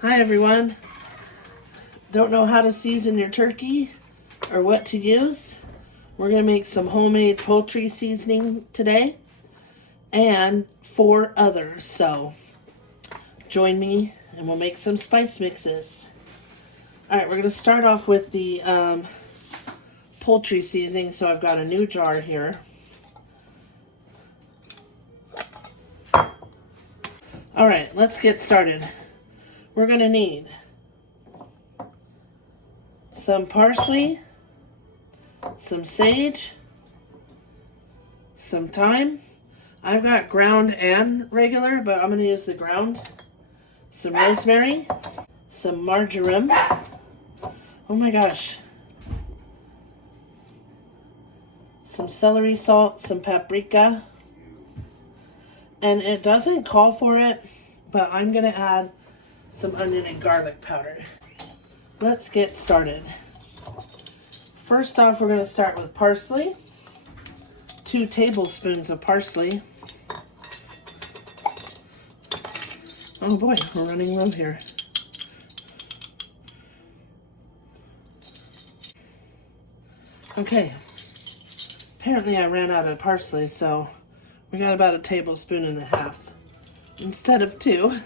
Hi everyone. Don't know how to season your turkey or what to use? We're going to make some homemade poultry seasoning today and 4 others. So join me and we'll make some spice mixes. Alright, we're going to start off with the poultry seasoning. So I've got a new jar here. Alright, let's get started. We're going to need some parsley, some sage, some thyme. I've got ground and regular, but I'm going to use the ground. Some rosemary, some marjoram. Oh my gosh. Some celery salt, some paprika. And it doesn't call for it, but I'm going to add some onion and garlic powder. Let's get started. First off, we're going to start with parsley. 2 tablespoons of parsley. Oh boy, we're running low here. Okay. Apparently I ran out of parsley, so we got about 1.5 tablespoons instead of 2.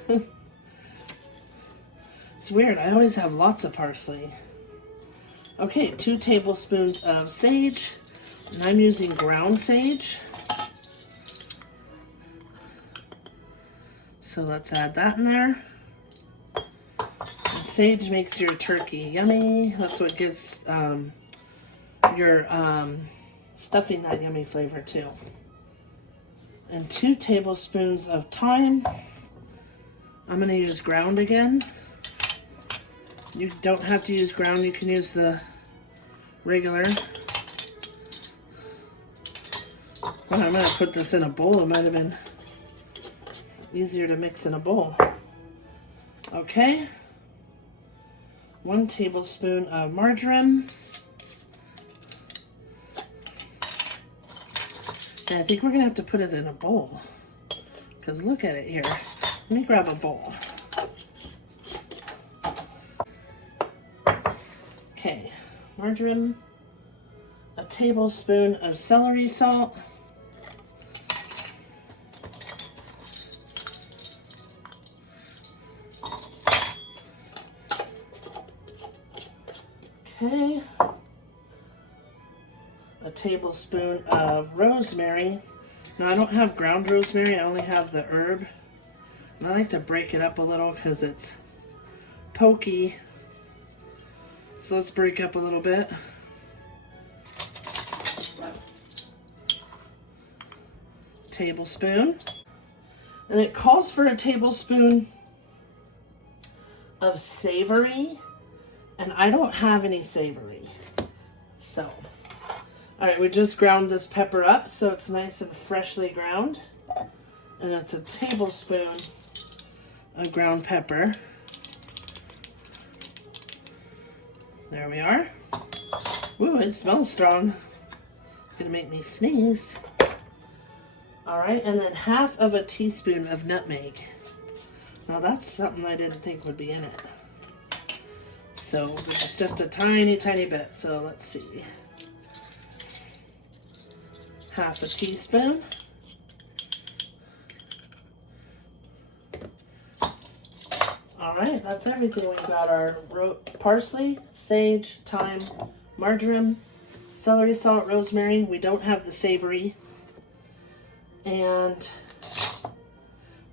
It's weird, I always have lots of parsley. Okay, 2 tablespoons of sage, and I'm using ground sage. So let's add that in there. And sage makes your turkey yummy. That's what gives your stuffing that yummy flavor too. And 2 tablespoons of thyme. I'm going to use ground again. You don't have to use ground, you can use the regular. Well, I'm going to put this in a bowl. It might have been easier to mix in a bowl. Okay. 1 tablespoon of marjoram. And I think we're going to have to put it in a bowl. Because look at it here. Let me grab a bowl. Okay, marjoram, 1 tablespoon of celery salt, okay, 1 tablespoon of rosemary. Now I don't have ground rosemary, I only have the herb. And I like to break it up a little because it's pokey. So let's break up a little bit. Tablespoon. And it calls for 1 tablespoon of savory. And I don't have any savory. So, alright, we just ground this pepper up so it's nice and freshly ground. And it's 1 tablespoon of ground pepper. There we are. Ooh, it smells strong. It's gonna make me sneeze. Alright, and then 1/2 teaspoon of nutmeg. Now that's something I didn't think would be in it. So this is just a tiny, tiny bit. So let's see. 1/2 teaspoon. Alright, that's everything. We've got our parsley, sage, thyme, marjoram, celery salt, rosemary. We don't have the savory. And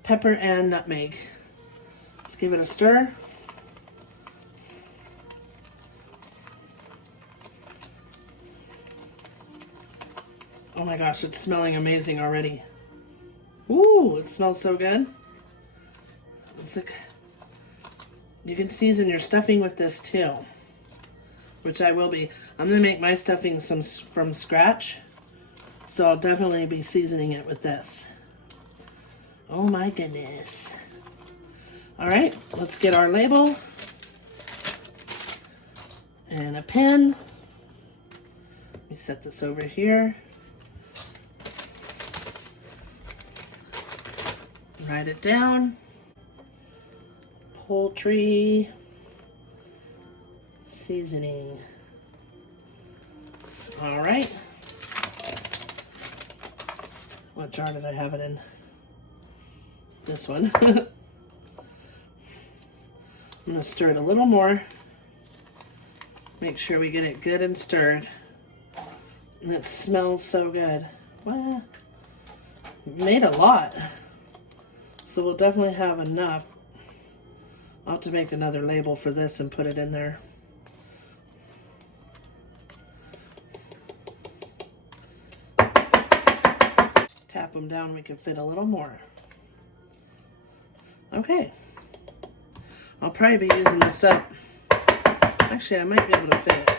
pepper and nutmeg. Let's give it a stir. Oh my gosh, it's smelling amazing already. Ooh, it smells so good. It's like, you can season your stuffing with this too, which I will be. I'm going to make my stuffing from scratch, so I'll definitely be seasoning it with this. Oh my goodness. Alright, let's get our label and a pen. Let me set this over here. Write it down. Poultry Seasoning. All right. What jar did I have it in? This one. I'm going to stir it a little more. Make sure we get it good and stirred. And it smells so good. Well, made a lot. So we'll definitely have enough. I'll have to make another label for this and put it in there. Tap them down, we can fit a little more. Okay. I'll probably be using this up. Actually, I might be able to fit it.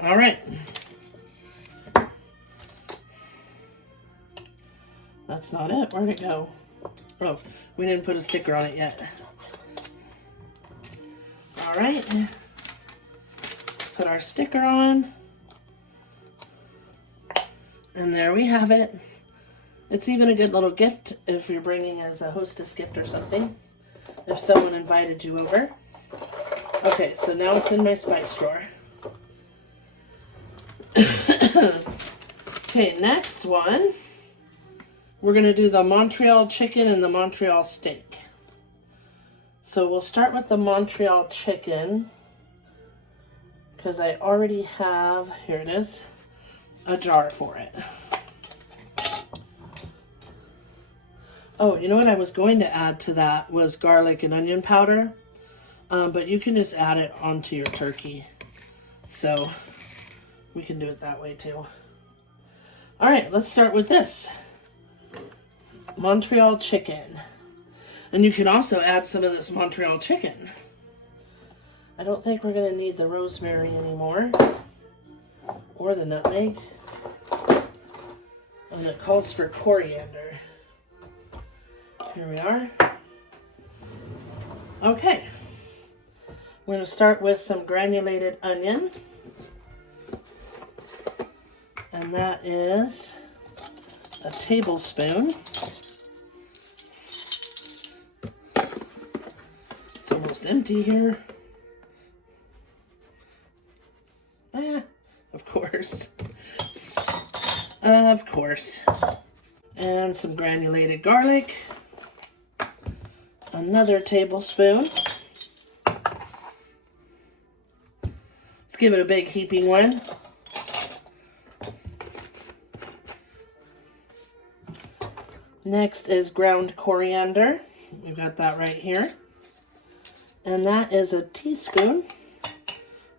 All right. That's not it. Where'd it go? Oh, we didn't put a sticker on it yet. All right. Put our sticker on. And there we have it. It's even a good little gift if you're bringing as a hostess gift or something. If someone invited you over. Okay, so now it's in my spice drawer. Okay, next one. We're going to do the Montreal chicken and the Montreal steak. So we'll start with the Montreal chicken. Because I already have, here it is, a jar for it. Oh, you know what I was going to add to that was garlic and onion powder. But you can just add it onto your turkey. So we can do it that way too. All right, let's start with this. Montreal chicken. And you can also add some of this Montreal chicken. I don't think we're going to need the rosemary anymore. Or the nutmeg. And it calls for coriander. Here we are. Okay. We're going to start with some granulated onion. And that is a tablespoon. It's almost empty here. Of course. Of course. And some granulated garlic. Another tablespoon. Let's give it a big heaping one. Next is ground coriander. We've got that right here. And that is a teaspoon.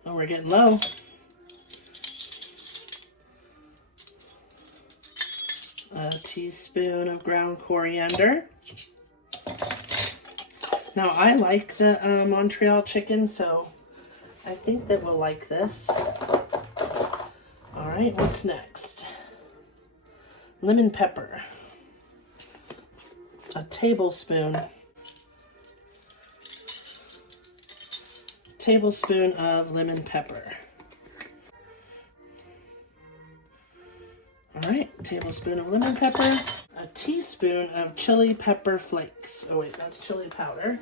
Oh, we're getting low. A teaspoon of ground coriander. Now, I like the Montreal chicken, so I think that we'll like this. All right, what's next? Lemon pepper. A tablespoon. Tablespoon of lemon pepper. All right, tablespoon of lemon pepper. A teaspoon of chili pepper flakes. Oh wait, that's chili powder.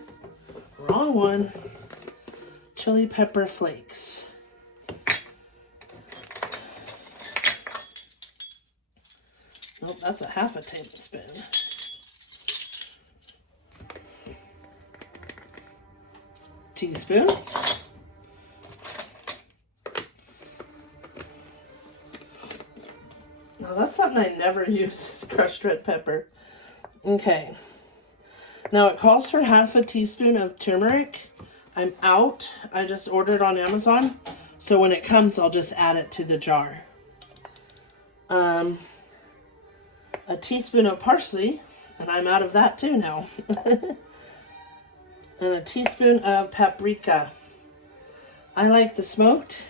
Wrong one. Chili pepper flakes. Nope, that's a half a tablespoon. Teaspoon. Now that's something I never use, is crushed red pepper. Okay. Now it calls for half a teaspoon of turmeric. I'm out. I just ordered on Amazon. So when it comes, I'll just add it to the jar. A teaspoon of parsley, and I'm out of that too now. And a teaspoon of paprika. I like the smoked,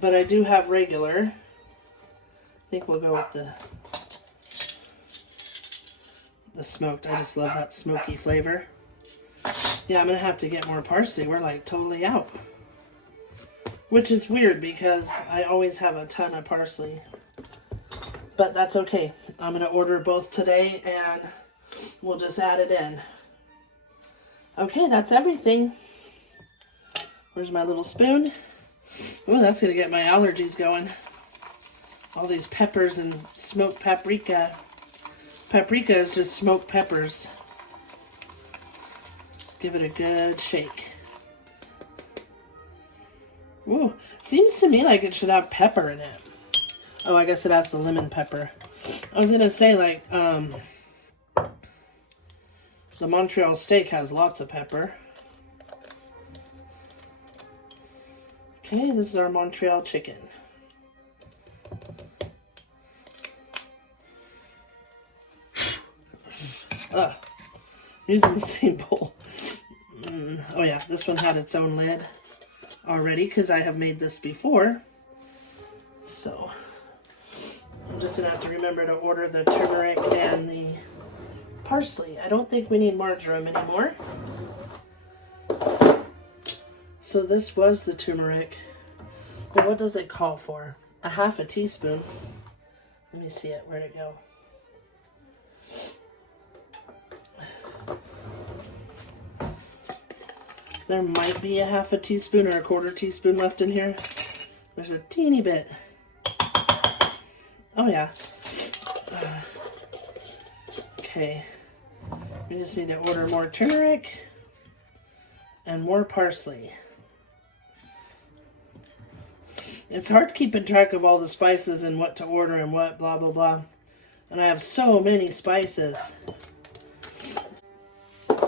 but I do have regular. I think we'll go with the smoked. I just love that smoky flavor. Yeah, I'm going to have to get more parsley. We're like totally out. Which is weird because I always have a ton of parsley. but that's okay. I'm going to order both today and we'll just add it in. Okay, that's everything. Where's my little spoon? Oh, that's going to get my allergies going. All these peppers and smoked paprika. Paprika is just smoked peppers. Give it a good shake. Ooh, seems to me like it should have pepper in it. Oh, I guess it has the lemon pepper. I was gonna say, like, the Montreal steak has lots of pepper. Okay, this is our Montreal chicken. Using the same bowl. Oh yeah, this one had its own lid already because I have made this before. So I'm just gonna have to remember to order the turmeric and the parsley. I don't think we need marjoram anymore. So this was the turmeric. But what does it call for? A half a teaspoon. Let me see it. Where'd it go? There might be a half a teaspoon or a quarter teaspoon left in here. There's a teeny bit. Oh yeah. Okay. We just need to order more turmeric and more parsley. It's hard keeping track of all the spices and what to order and what, blah, blah, blah. And I have so many spices.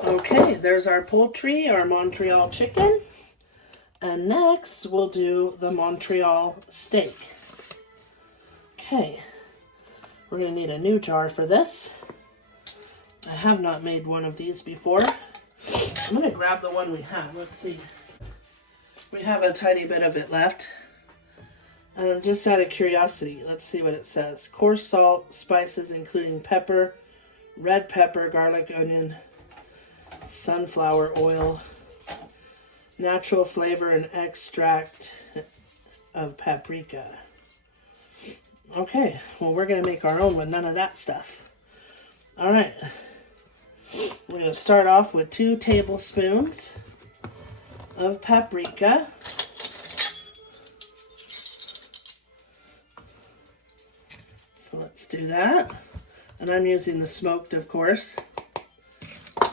Okay, there's our poultry, our Montreal chicken. And next, we'll do the Montreal steak. Okay, we're going to need a new jar for this. I have not made one of these before. I'm going to grab the one we have. Let's see. We have a tiny bit of it left. Just out of curiosity, let's see what it says. Coarse salt, spices including pepper, red pepper, garlic, onion, sunflower oil, natural flavor and extract of paprika. Okay, well, we're going to make our own with none of that stuff. All right, we're going to start off with 2 tablespoons of paprika. So let's do that. And I'm using the smoked, of course.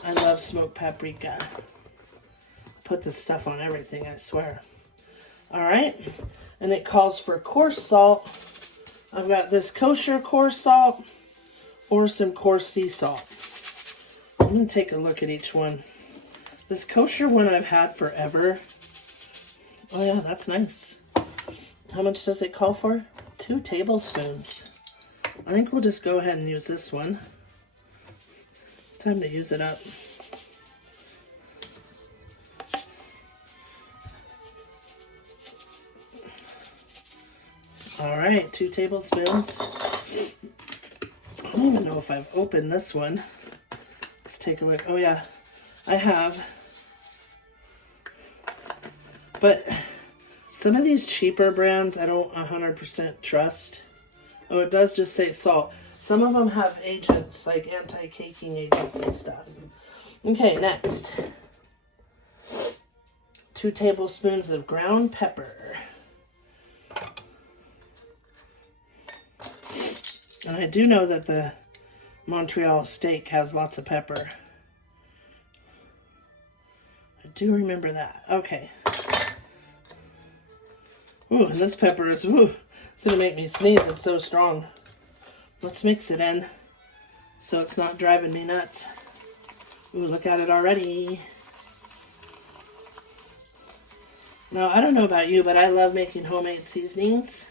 I love smoked paprika. Put this stuff on everything, I swear. All right, and it calls for coarse salt. I've got this kosher coarse salt or some coarse sea salt. I'm going to take a look at each one. This kosher one I've had forever. Oh yeah, that's nice. How much does it call for? 2 tablespoons. I think we'll just go ahead and use this one. Time to use it up. All right, 2 tablespoons. I don't even know if I've opened this one. Let's take a look. Oh yeah, I have. But some of these cheaper brands I don't 100% trust. Oh, it does just say salt. Some of them have agents, like anti-caking agents and stuff. Okay, next. 2 tablespoons of ground pepper. And I do know that the Montreal steak has lots of pepper. I do remember that. Okay. Ooh, and this pepper is, ooh, it's going to make me sneeze. It's so strong. Let's mix it in so it's not driving me nuts. Ooh, look at it already. Now, I don't know about you, but I love making homemade seasonings.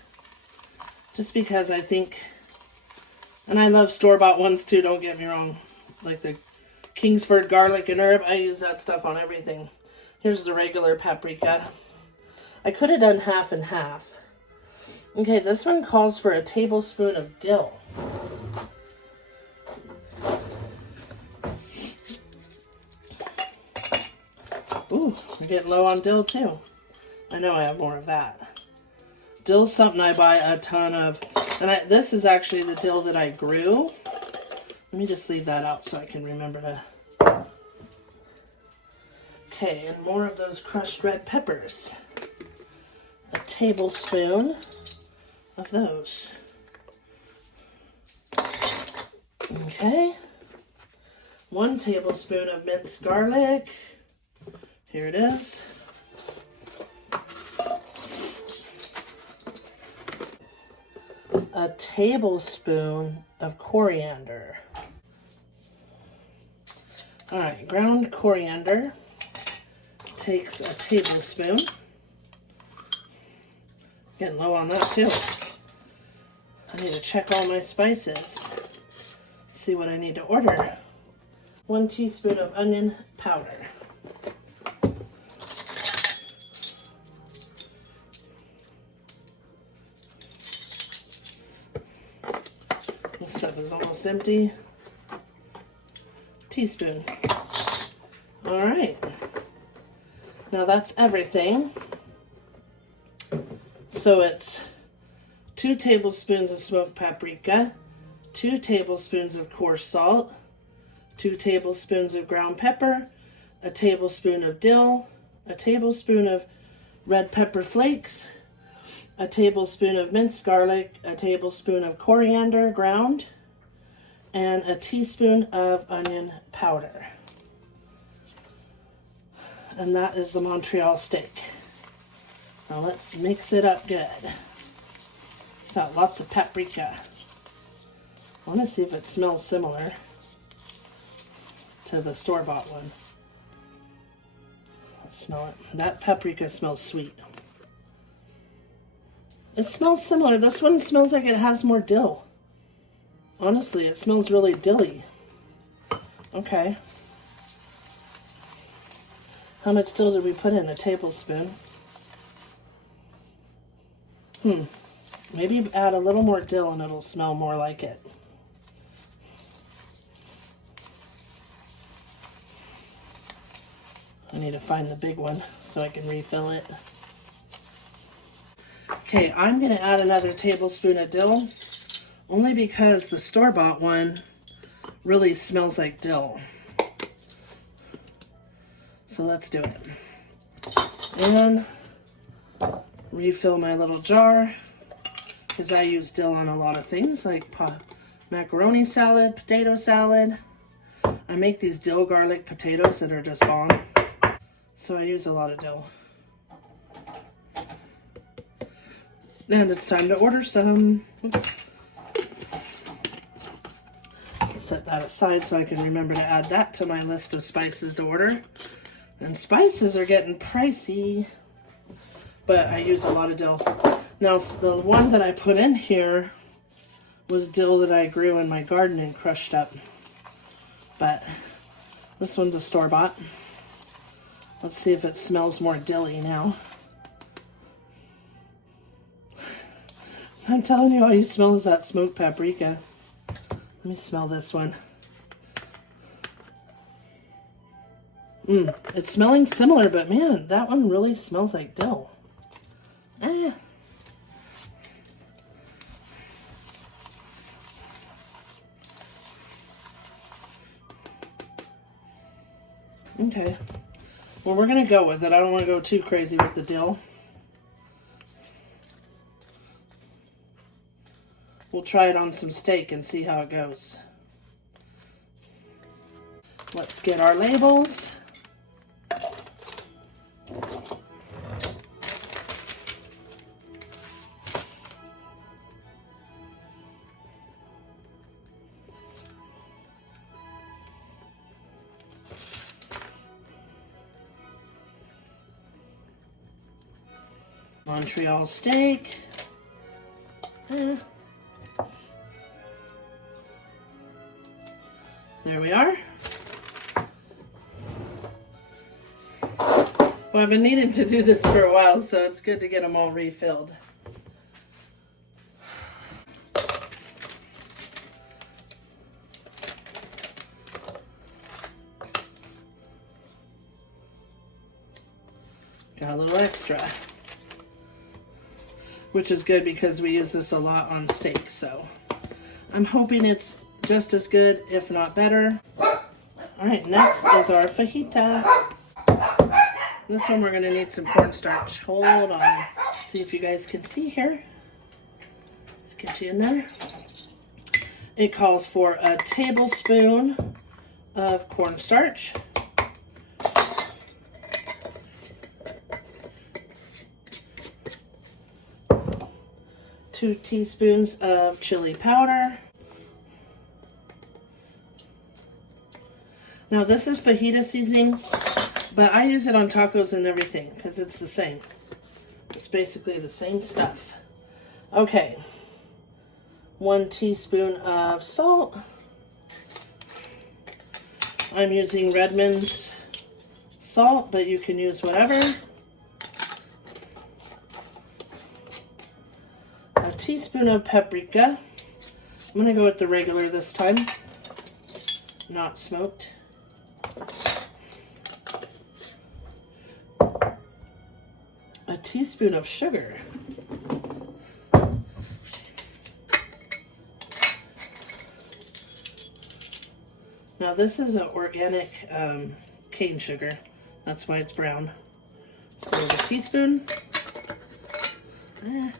Just because I think, and I love store-bought ones too, don't get me wrong. Like the Kingsford garlic and herb, I use that stuff on everything. Here's the regular paprika. I could have done half and half. Okay, this one calls for a tablespoon of dill. Ooh, we're getting low on dill too. I know I have more of that. Dill's something I buy a ton of. And this is actually the dill that I grew. Let me just leave that out so I can remember to. Okay, and more of those crushed red peppers. A tablespoon of those. Okay. 1 tablespoon of minced garlic. Here it is. A tablespoon of coriander. All right, ground coriander takes a tablespoon. Getting low on that too. I need to check all my spices. See what I need to order. 1 teaspoon of onion powder. This stuff is almost empty. Teaspoon. All right. Now that's everything. So it's 2 tablespoons of smoked paprika, 2 tablespoons of coarse salt, 2 tablespoons of ground pepper, a tablespoon of dill, a tablespoon of red pepper flakes, a tablespoon of minced garlic, a tablespoon of coriander ground, and a teaspoon of onion powder. And that is the Montreal steak. Now let's mix it up good. It's got lots of paprika. I want to see if it smells similar to the store-bought one. Let's smell it. That paprika smells sweet. It smells similar. This one smells like it has more dill. Honestly, it smells really dilly. Okay. How much dill did we put in? A tablespoon. Maybe add a little more dill and it'll smell more like it. I need to find the big one so I can refill it. Okay, I'm going to add another tablespoon of dill, only because the store-bought one really smells like dill. So let's do it. And refill my little jar, because I use dill on a lot of things, like macaroni salad, potato salad. I make these dill garlic potatoes that are just bomb. So I use a lot of dill. And it's time to order some. Oops. Set that aside so I can remember to add that to my list of spices to order. And spices are getting pricey, but I use a lot of dill. Now, the one that I put in here was dill that I grew in my garden and crushed up. But this one's a store-bought. Let's see if it smells more dilly now. I'm telling you, all you smell is that smoked paprika. Let me smell this one. It's smelling similar, but man, that one really smells like dill. Okay. Well, we're going to go with it. I don't want to go too crazy with the dill. We'll try it on some steak and see how it goes. Let's get our labels. Montreal steak. There we are. Well, I've been needing to do this for a while, so it's good to get them all refilled. Got a little extra. which is good because we use this a lot on steak. So I'm hoping it's just as good, if not better. All right, next is our fajita. This one we're gonna need some cornstarch. Hold on. See if you guys can see here. Let's get you in there. It calls for a tablespoon of cornstarch, 2 teaspoons of chili powder. Now this is fajita seasoning, but I use it on tacos and everything because it's the same. It's basically the same stuff. Okay, 1 teaspoon of salt. I'm using Redmond's salt, but you can use whatever. A teaspoon of paprika. I'm gonna go with the regular this time, not smoked. A teaspoon of sugar. Now this is an organic cane sugar. That's why it's brown. Let's go with a teaspoon. I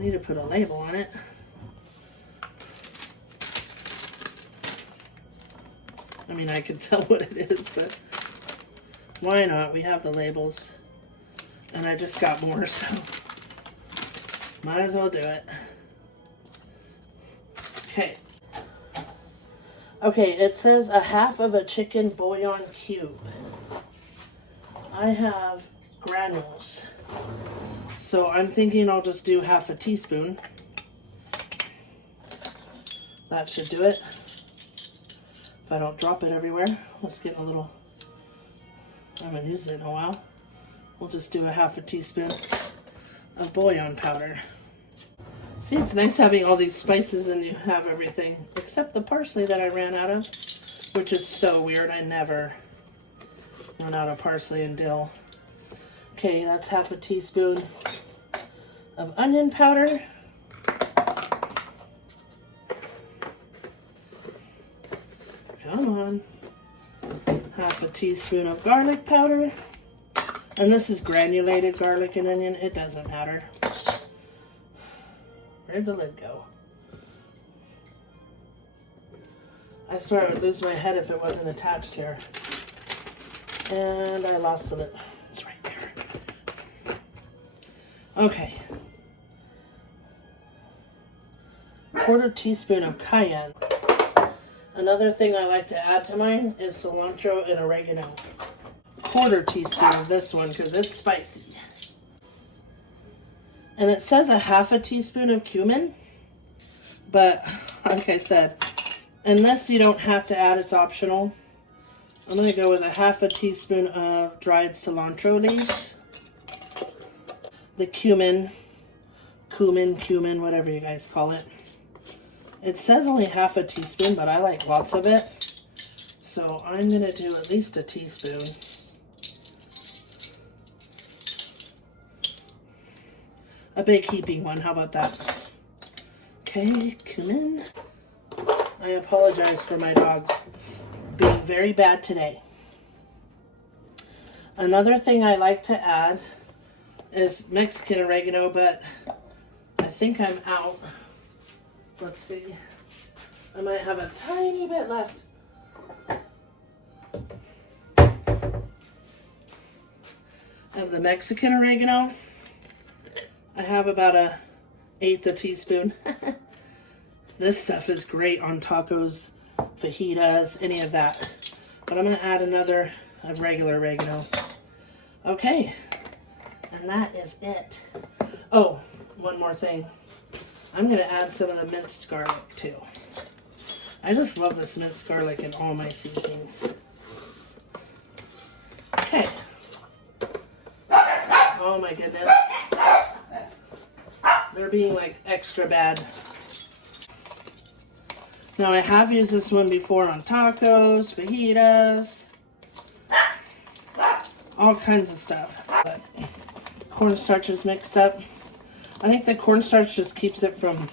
need to put a label on it. I mean, I can tell what it is, but why not? We have the labels. And I just got more, so might as well do it. Okay. Okay, it says 1/2 of a chicken bouillon cube. I have granules, so I'm thinking I'll just do 1/2 teaspoon. That should do it. If I don't drop it everywhere. Let's get a little, I haven't used it in a while. We'll just do 1/2 teaspoon of bouillon powder. See, it's nice having all these spices and you have everything except the parsley that I ran out of, which is so weird. I never run out of parsley and dill. Okay, that's 1/2 teaspoon of onion powder. Come on. 1/2 teaspoon of garlic powder. And this is granulated garlic and onion. It doesn't matter. Where'd the lid go? I swear I would lose my head if it wasn't attached here. And I lost the lid. It's right there. Okay. 1/4 teaspoon of cayenne. Another thing I like to add to mine is cilantro and oregano. 1/4 teaspoon of this one because it's spicy. And it says 1/2 teaspoon of cumin, but like I said, and this you don't have to add, it's optional. I'm going to go with 1/2 teaspoon of dried cilantro leaves. The cumin, whatever you guys call it. It says only 1/2 teaspoon, but I like lots of it. So I'm going to do at least a teaspoon. A big heaping one, how about that? Okay, cumin. I apologize for my dogs being very bad today. Another thing I like to add is Mexican oregano, but I think I'm out. Let's see. I might have a tiny bit left. Of the Mexican oregano. I have about 1/8 teaspoon. This stuff is great on tacos, fajitas, any of that. But I'm going to add another of regular oregano. Okay, and that is it. Oh, one more thing. I'm going to add some of the minced garlic too. I just love this minced garlic in all my seasonings. Okay. Oh my goodness. They're being like extra bad. Now I have used this one before on tacos, fajitas, all kinds of stuff. But cornstarch is mixed up. I think the cornstarch just keeps it from,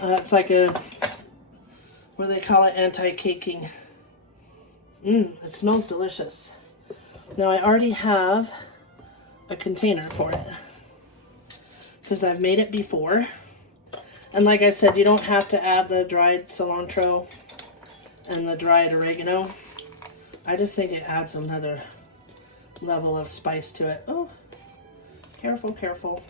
it's like a, what do they call it, anti-caking. It smells delicious. Now I already have a container for it because I've made it before. And like I said, you don't have to add the dried cilantro and the dried oregano. I just think it adds another level of spice to it. Oh, careful, careful.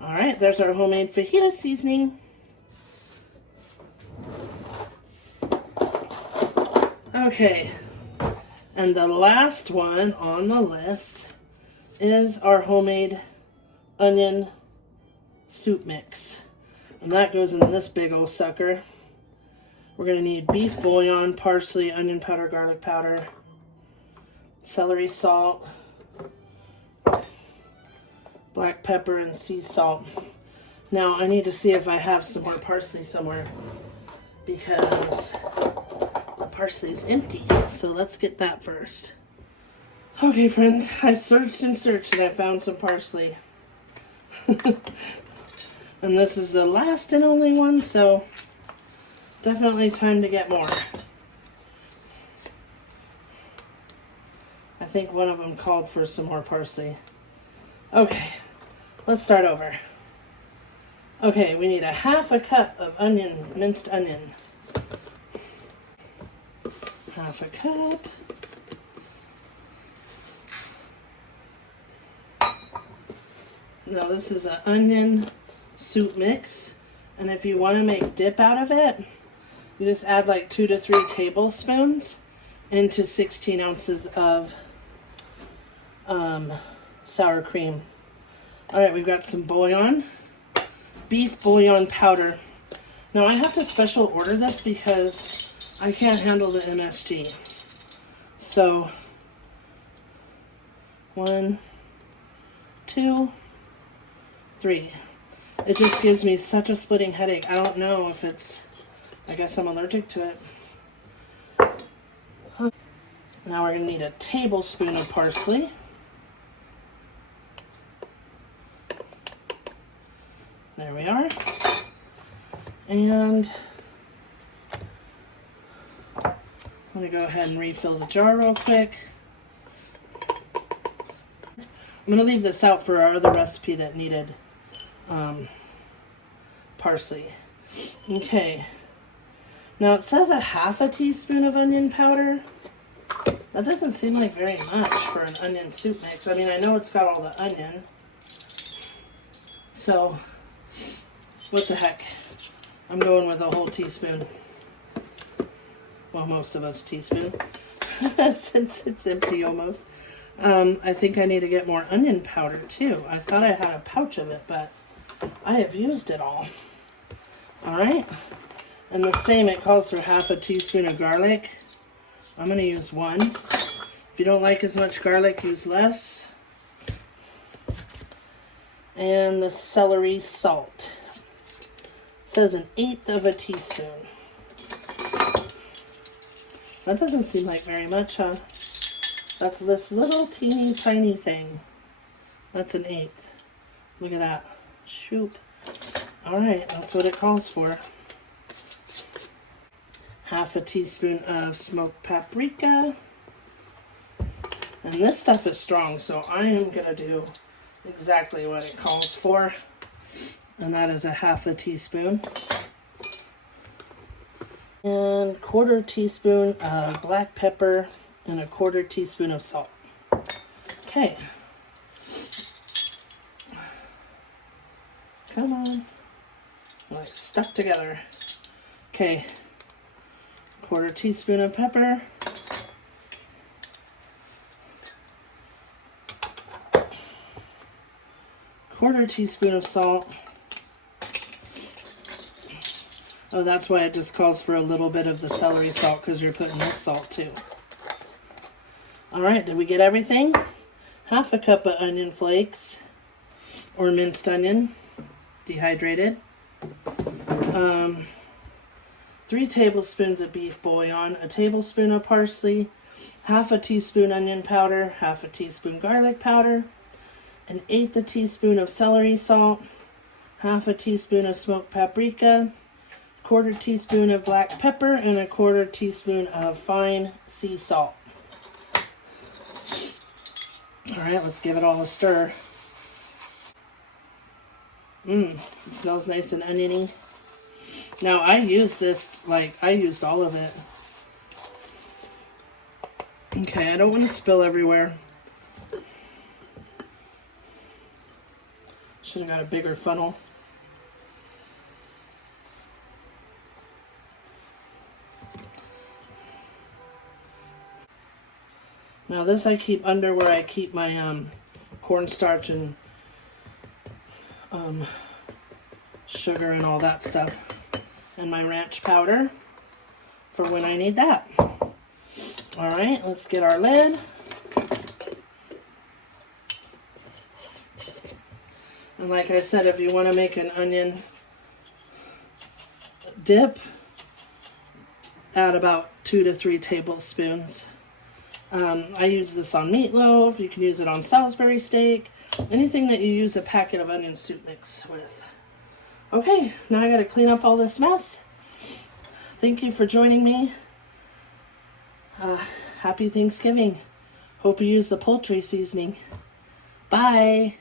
All right, there's our homemade fajita seasoning. Okay, and the last one on the list is our homemade onion soup mix. And that goes in this big old sucker. We're going to need beef bouillon, parsley, onion powder, garlic powder, celery salt, black pepper, and sea salt. Now I need to see if I have some more parsley somewhere because the parsley's empty. So let's get that first. Okay friends, I searched and searched and I found some parsley. And this is the last and only one, so definitely time to get more. I think one of them called for some more parsley. Okay, let's start over. Okay, we need a half a cup of onion, minced onion. Half a cup. Now this is an onion soup mix, and if you want to make dip out of it, you just add like 2 to 3 tablespoons into 16 ounces of sour cream. All right, we've got some bouillon, beef bouillon powder. Now I have to special order this because I can't handle the MSG. So 1, 2, 3. It just gives me such a splitting headache. I don't know if it's, I guess I'm allergic to it. Now we're going to need a tablespoon of parsley. There we are. And I'm going to go ahead and refill the jar real quick. I'm going to leave this out for our other recipe that needed parsley. Okay. Now it says a half a teaspoon of onion powder. That doesn't seem like very much for an onion soup mix. I mean, I know it's got all the onion. So, what the heck? I'm going with a whole teaspoon. Well, most of us teaspoon. Since it's empty almost. I think I need to get more onion powder too. I thought I had a pouch of it, but I have used it all. Alright. And the same, it calls for half a teaspoon of garlic. I'm going to use 1. If you don't like as much garlic, use less. And the celery salt. It says 1/8 of a teaspoon. That doesn't seem like very much, huh? That's this little teeny tiny thing. That's 1/8. Look at that. Shoot. Alright, that's what it calls for. Half a teaspoon of smoked paprika. And this stuff is strong, so I am going to do exactly what it calls for. And that is a half a teaspoon. And 1/4 teaspoon of black pepper and a 1/4 teaspoon of salt. Okay. Come on. Like stuck together. Okay. 1/4 teaspoon of pepper. 1/4 teaspoon of salt. Oh, that's why it just calls for a little bit of the celery salt, because you're putting this salt too. Alright, did we get everything? Half a cup of onion flakes, or minced onion, dehydrated. 3 tablespoons of beef bouillon, a tablespoon of parsley, half a teaspoon onion powder, half a teaspoon garlic powder, an 1/8 teaspoon of celery salt, half a teaspoon of smoked paprika, 1/4 teaspoon of black pepper, and a 1/4 teaspoon of fine sea salt. All right, let's give it all a stir. It smells nice and oniony. Now I used this, I used all of it. Okay, I don't want to spill everywhere. Should have got a bigger funnel. Now this I keep under where I keep my cornstarch and sugar and all that stuff, and my ranch powder for when I need that. All right, let's get our lid. And like I said, if you want to make an onion dip, add about 2 to 3 tablespoons. I use this on meatloaf. You can use it on Salisbury steak. Anything that you use a packet of onion soup mix with. Okay, now I got to clean up all this mess. Thank you for joining me. Happy Thanksgiving. Hope you use the poultry seasoning. Bye.